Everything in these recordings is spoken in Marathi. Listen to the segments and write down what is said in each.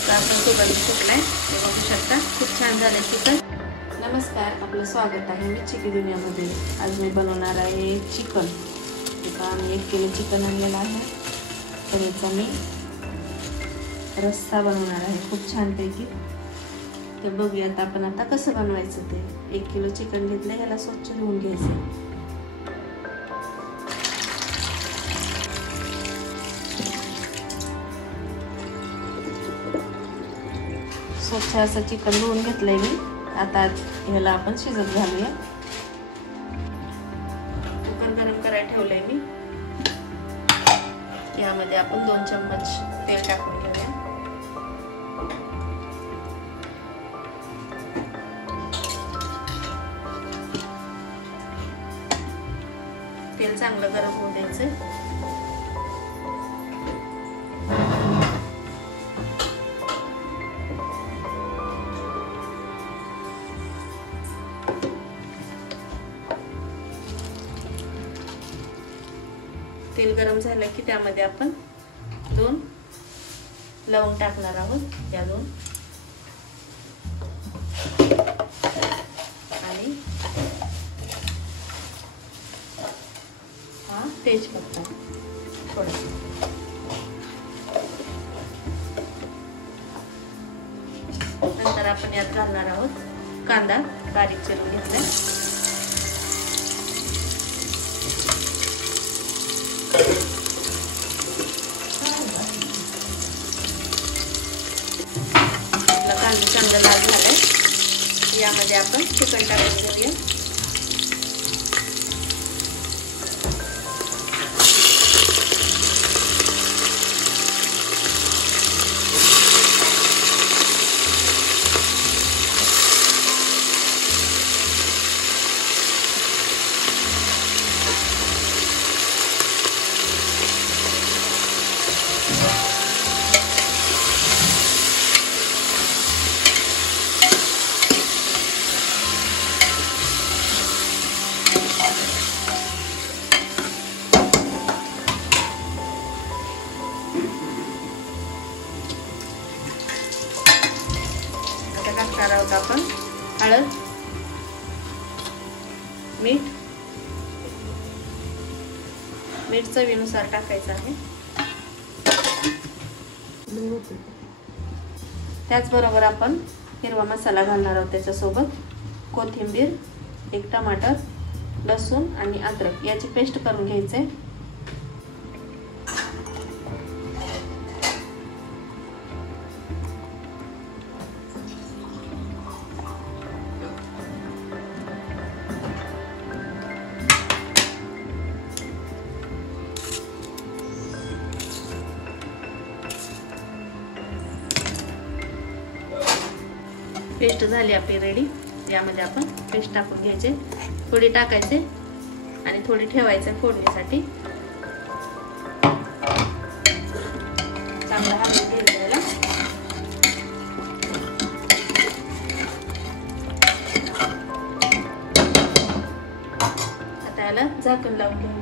मस्त असं सुगंध सुटलाय, हे बघू शकता. खूप छान झालंय चिकन. नमस्कार, आपलं स्वागत आहे मिच्चीकी दुनियामध्ये. आज मी बनवणार आहे चिकन. आता मी 1 किलो चिकन आणलेलं आहे, तर याचा मी रस्सा बनवणार आहे खूप छानपैकी. ते बघूयात आपण आता कसं बनवायचं ते. 1 किलो चिकन घेतलं, याला स्वच्छ धुवून घ्यायचं. स्वच्छ असं चिकन धुवून घेतलंय मी. आता ह्याला आपण शिजत घालूया. कुकर गरम करायला ठेवलंय मी. यामध्ये आपण 2 चम्मच तेल टाकून घेऊया. तेल चांगलं गरम होऊ द्यायचं. तेल गरम झालं की त्यामध्ये आपण 2 लवंग टाकणार आहोत. या 2 आणि हा तेजपत्ता थोडा. नंतर आपण यात घालणार आहोत कांदा बारीक चिरून घेतला. कांदा लाल झालाय, यामध्ये आपण चिकन टाकून घेऊया. टाकणार आहोत आपण हळद, मीठ चवीनुसार टाकायचं आहे. त्याचबरोबर आपण हिरवा मसाला घालणार आहोत. त्याच्यासोबत कोथिंबीर, 1 टमाटर, लसूण आणि अद्रक याची पेस्ट करून घ्यायचे. पेस्ट झाली आपली रेडी. यामध्ये आपण पेस्ट टाकून घ्यायचे. थोडी टाकायचे आणि थोडी ठेवायचे फोडणीसाठी. चांगला हलवून घ्यायचं याला. आता याला झाकण लावून घेऊया.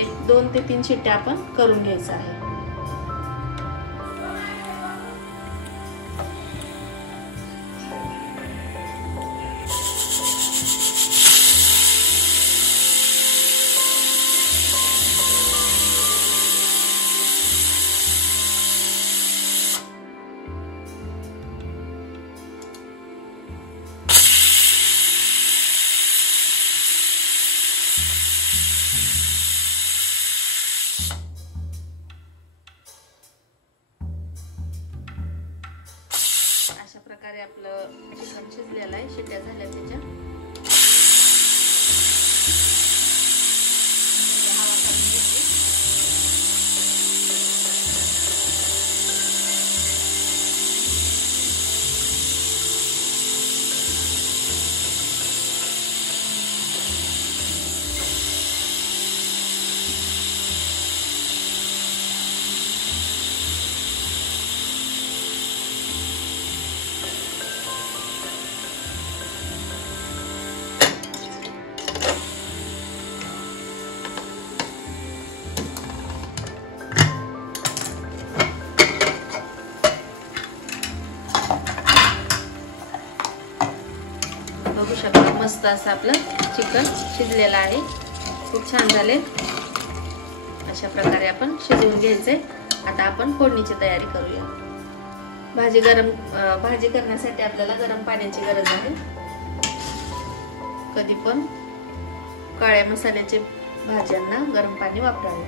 एक 2 ते 3 शिट्ट्या आपण करून घ्यायचं आहे. अशा प्रकारे आपलं चिकन शिजलेलं आहे. शिट्ट्या झाल्या त्याच्या. हवा काढून घेते. शकता मस्त असं आपलं चिकन शिजलेलं आहे. खूप छान झाले. अशा प्रकारे आपण शिजवून घ्यायचे. आता आपण फोडणीची तयारी करूया. भाजी करण्यासाठी आपल्याला गरम पाण्याची गरज आहे. कधी पण काळ्या मसाल्याचे भाज्यांना गरम पाणी वापरावे.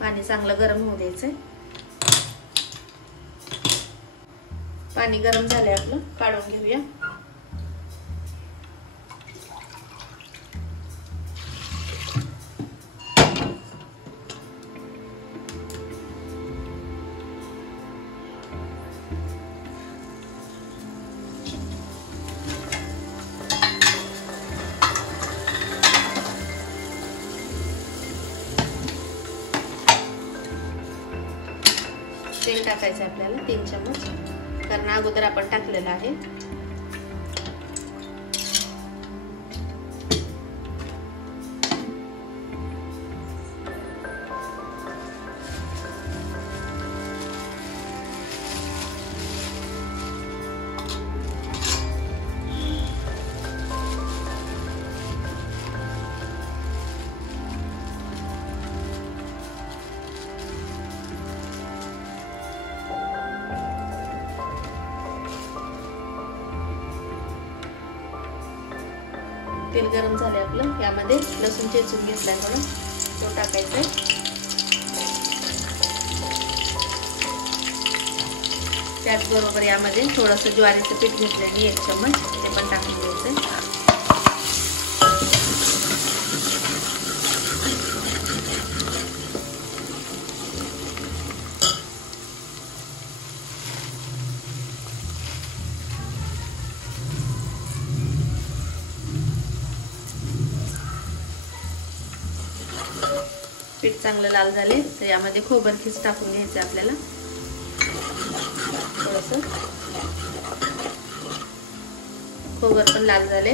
पाणी चांगलं गरम होऊ द्यायचंय. पाणी गरम झालंय आपलं, काढून घेऊया. तेल टाकायचं आपल्याला 3 चमच, कारण अगोदर आपण टाकलेलं आहे. तेल गरम झाले आपलं. यामध्ये लसूण चेचून घेतलाय थोडा, तो टाकायचा आहे. त्याचबरोबर यामध्ये थोडंसं ज्वारीचं पीठ घेतलंय मी 1 चमच, ते पण टाकून घ्यायचंय. पीठ चांगलं लाल झाले तर यामध्ये खोबरखीस टाकून घ्यायचं आपल्याला. थोडंसं खोबर पण लाल झाले.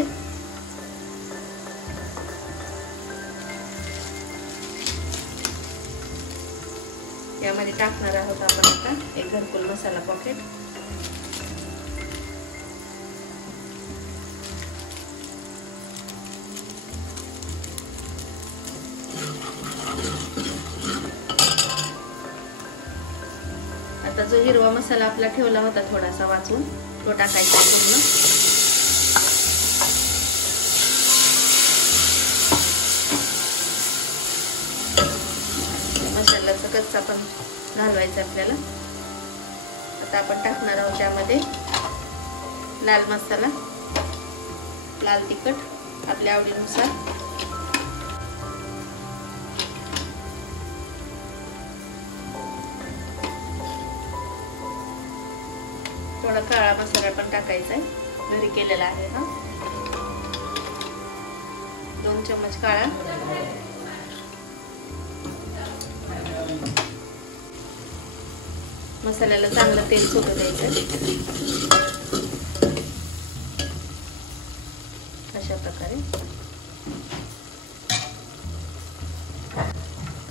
यामध्ये टाकणार आहोत आपण आता 1 घरकुल मसाला पॉकेट. आता जो हिरवा मसाला आपला ठेवला होता थोडासा वाचून, तो टाकायचा पूर्ण. मसाल्याचा कच्चा पण घालवायचा आपल्याला. आता आपण टाकणार आहोत त्यामध्ये लाल मसाला, लाल तिखट आपल्या आवडीनुसार. थोडा काळा मसाला पण टाकायचा आहे, घरी केलेला आहे हा. 2 चमच काळा. मसाल्याला चांगलं तेल सुटू द्यायचं. अशा प्रकारे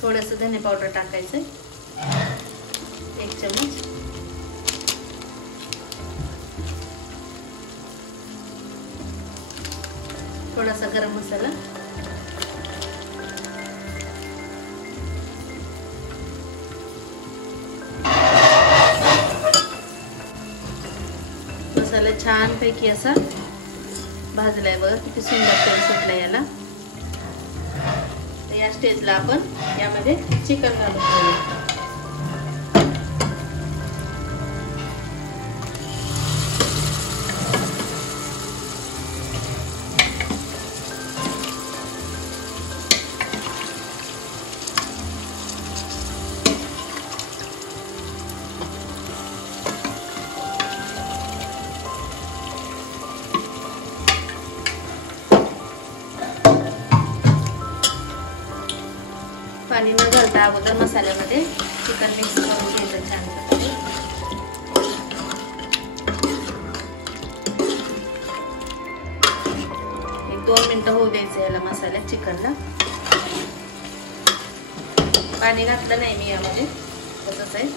थोडंसं धने पावडर टाकायचं 1 चमच. थोडासा गरम मसाला. मसाला छान पैकी असा भाजलाय बघा, किती सुंदर तेल सुटलंय याला. तर या स्टेजला आपण यामध्ये चिकन घालून घेऊया. पाणी न घालता अगोदर मसाल्यामध्ये चिकन मिक्स करून घ्यायचं छान प्रकारे. एक 2 मिनिटं होऊ द्यायचं याला मसाल्यात चिकनला. पाणी घातलं नाही मी यामध्ये. होतच आहे.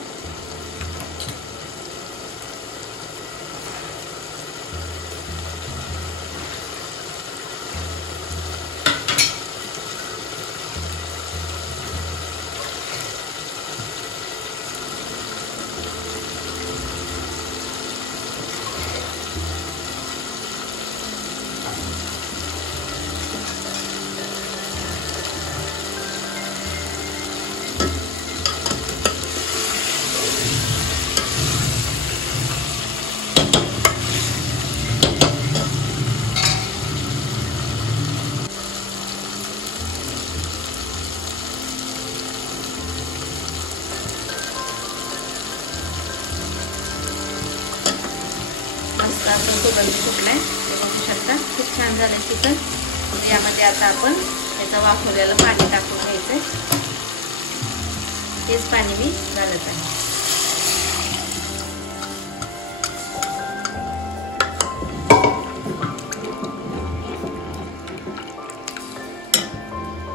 मस्त आपण सुगंध सुटलाय हे बघू शकता. खूप छान झालंय चिकन. यामध्ये आता आपण याचं वाफवलेलं पाणी टाकून घ्यायचंय. तेच पाणी मी घालत आहे.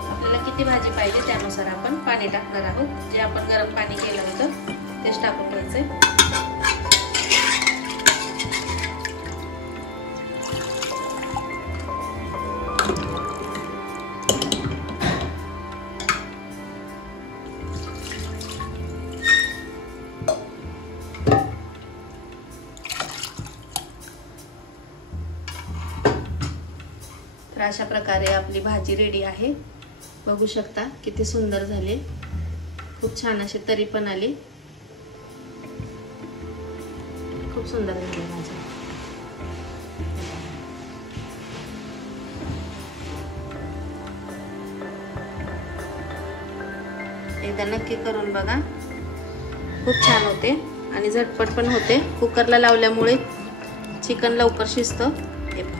आपल्याला किती भाजी पाहिजे त्यानुसार आपण पाणी टाकणार आहोत. जे आपण गरम पाणी केलं होतं तेच टाकून घ्यायचंय. तर अशा प्रकारे आपली भाजी रेडी आहे. बघू शकता किती सुंदर झाले. खूप छान अशी तरी पण आली. खूप सुंदर झाली भाजी. एकदा नक्की करून बघा. खूप छान होते आणि झटपट पण होते. कुकरला लावल्यामुळे चिकन लवकर शिजतं. हे पहा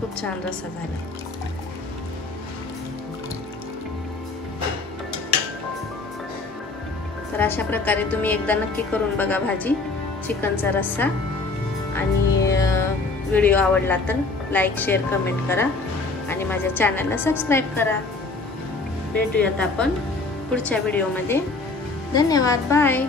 खूप छान रस्सा झाला. तर अशा प्रकारे तुम्ही एकदा नक्की करून बघा भाजी चिकनचा रस्सा. आणि व्हिडिओ आवडला तर लाईक शेअर कमेंट करा आणि माझ्या चॅनलला सबस्क्राईब करा. भेटूयात आपण पुढच्या व्हिडिओमध्ये. धन्यवाद. बाय.